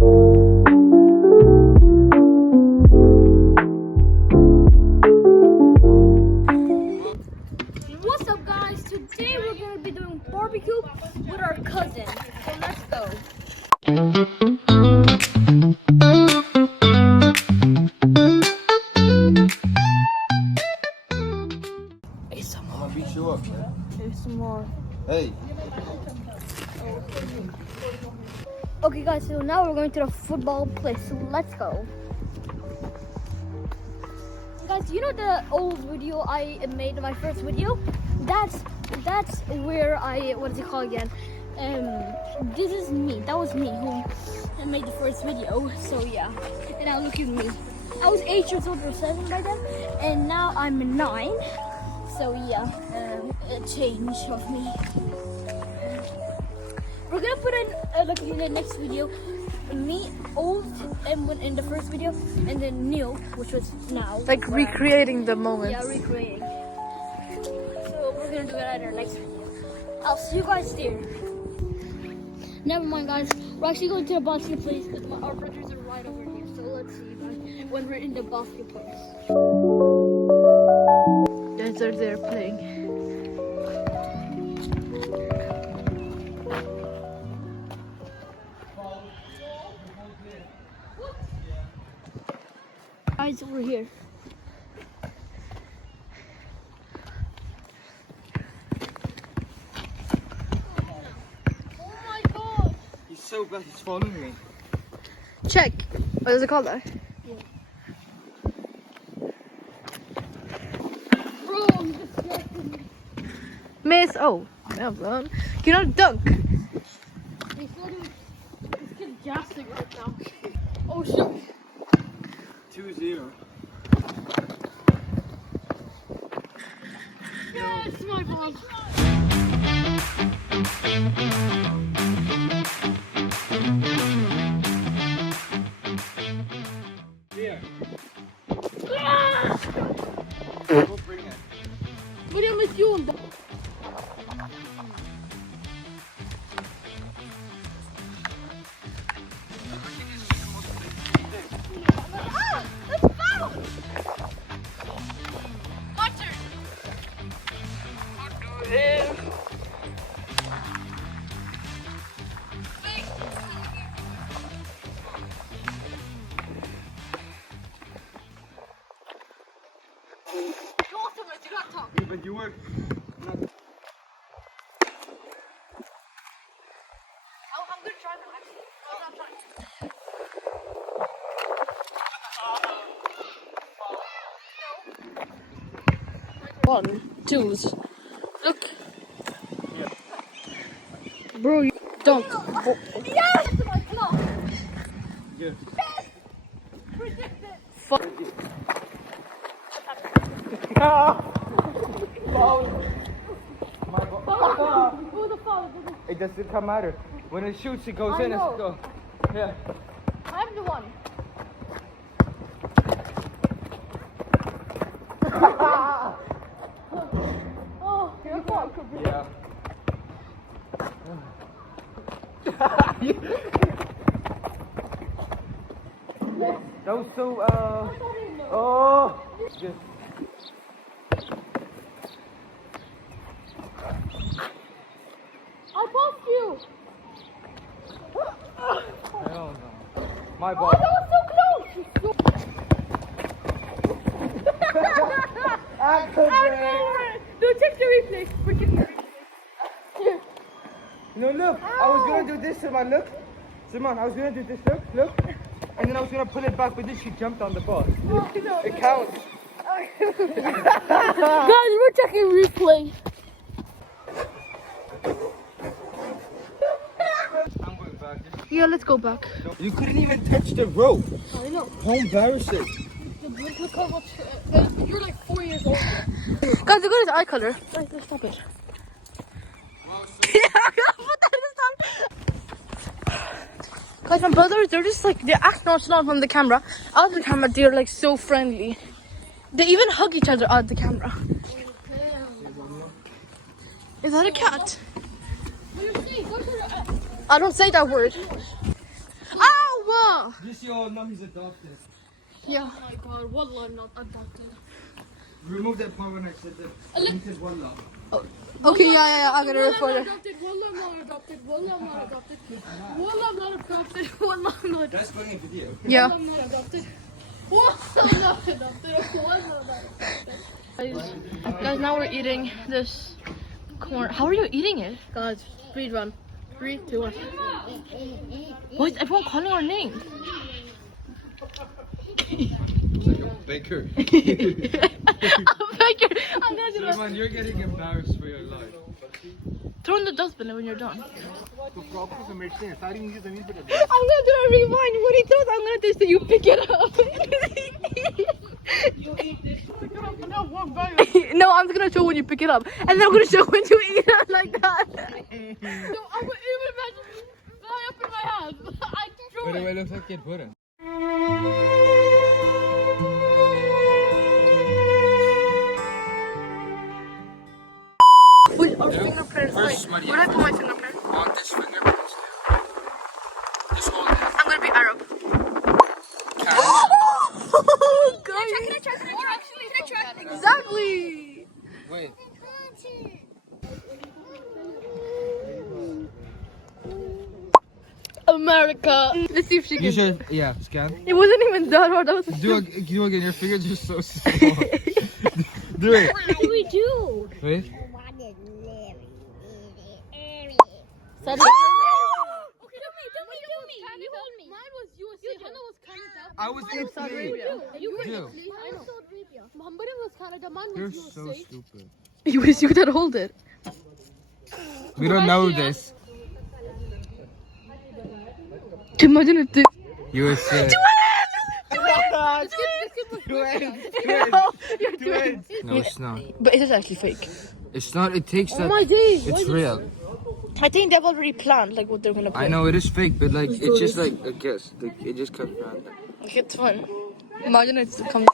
What's up, guys? Today we're gonna be doing barbecue with our cousin. So let's go. I'm gonna beat you up, man. Some more. Hey. Okay, guys. So now we're going to the football place. So let's go. Guys, you know the old video I made, my first video? That's where what is it called again? This is me. That was me who made the first video. So yeah. And now look at me. I was 8 years old or 7 by then, and now I'm 9. So yeah, a change of me. We're gonna put in like in the next video, me old and in the first video, and then new, which was now. Like recreating the moment. Yeah, recreating. So we're gonna do that in our next video. I'll see you guys there. Never mind, guys. We're actually going to the basket place because our brothers are right over here. So let's see, guys, when we're in the basket place. Yes, they're there playing. Guys, we're here. Oh my god! He's so bad, he's following me. Check. What does it call that? Bro, you just distracted me. Miss. Oh, no, you don't dunk. This kid's gassing right now. Oh shit. 2-0. Yeah, it's my ball. Here. Ah! Go bring it. Vad är det med Jon? Ah! It's foul! My turn. But you were. I'm gonna try now, actually. I'm trying. One, twos. Look. Bro, you dunk. Oh. Yes! My claw! Good. Yes! Predict it! Fuck. Who the foul? It doesn't come matter. When it shoots, it goes I in. know. It's go. Yeah. I'm the one. Oh, you're fault. Yeah. That was so, oh. Just. I passed you. Hell no. My Oh, ball. that was so close. No, check the replay. Freaking replay. Here. No, look. I was gonna do this, Simon. Look. Simon, I was gonna do this. Look. And then I was gonna pull it back, but then she jumped on the ball. It counts. Guys, we're checking replay. I'm going back. Yeah, let's go back. You couldn't even touch the rope. I know. How embarrassing. Look how much. You're like 4 years old. Guys, look at his eye color. Guys, stop it. Yeah, I'm gonna put that in this time. Guys, my brothers, they're just like, they act nonchalant on the camera. Out of the camera, they're like so friendly. They even hug each other out of the camera. Is that a cat? I don't say that word. Ow! No. Just so you all know he's adopted. Yeah. Oh my god, wallah, I'm not adopted. Remove that part when I said that. He said wallah. Okay, yeah, I'm gonna report it. Wallah, I'm not adopted. Wallah, I'm not adopted. Wallah, I'm not adopted. Wallah, I'm not adopted. That's going in video. Yeah. I'm not adopted. Wallah, I'm not adopted. Wallah, I'm not adopted. Guys, now we're eating this corn. How are you eating it? Guys, speed run. 3, 2, 1. Why is everyone calling our names? Baker. Baker, I'm gonna do that. Simon, you're getting embarrassed for your life. Throw in the dustbin when you're done. तो proper समेटते हैं सारी मुझे जमीन पे I'm gonna do a rewind. When he throws, I'm gonna do so you pick it up. No, I'm just gonna show when you pick it up, and then I'm gonna show when you eat it like that. So I would even imagine fly up in my hand. I threw But it. it looks like it wouldn't. Wait, our fingerprints. First, Wait, Maria. where do I put my fingerprint? On this fingerprint. Just hold it. I'm gonna be Arab. Exactly. Wait. America. Let's see if she You can. should, yeah, scan. It wasn't even that hard. That was. Do again. Your fingers are so small. Do it. What do we do? Wait. Okay, tell me. You hold me. Mine was USA. Hannah was Canada. I was in Saudi Italy. Arabia. You were Two. Italy. I know. Saudi Arabia. Muhammad was Canada. Mine was You're USA. so stupid. It was you that hold it. We don't know this. Imagine if this. USA. Let's get No, it's not. But it is actually fake. It's not. It takes that. my days. It's real. I think they've already planned like what they're gonna play. I know it is fake, but like it's just like a guess. Like, it just comes random. Like, it's fun. Imagine it comes.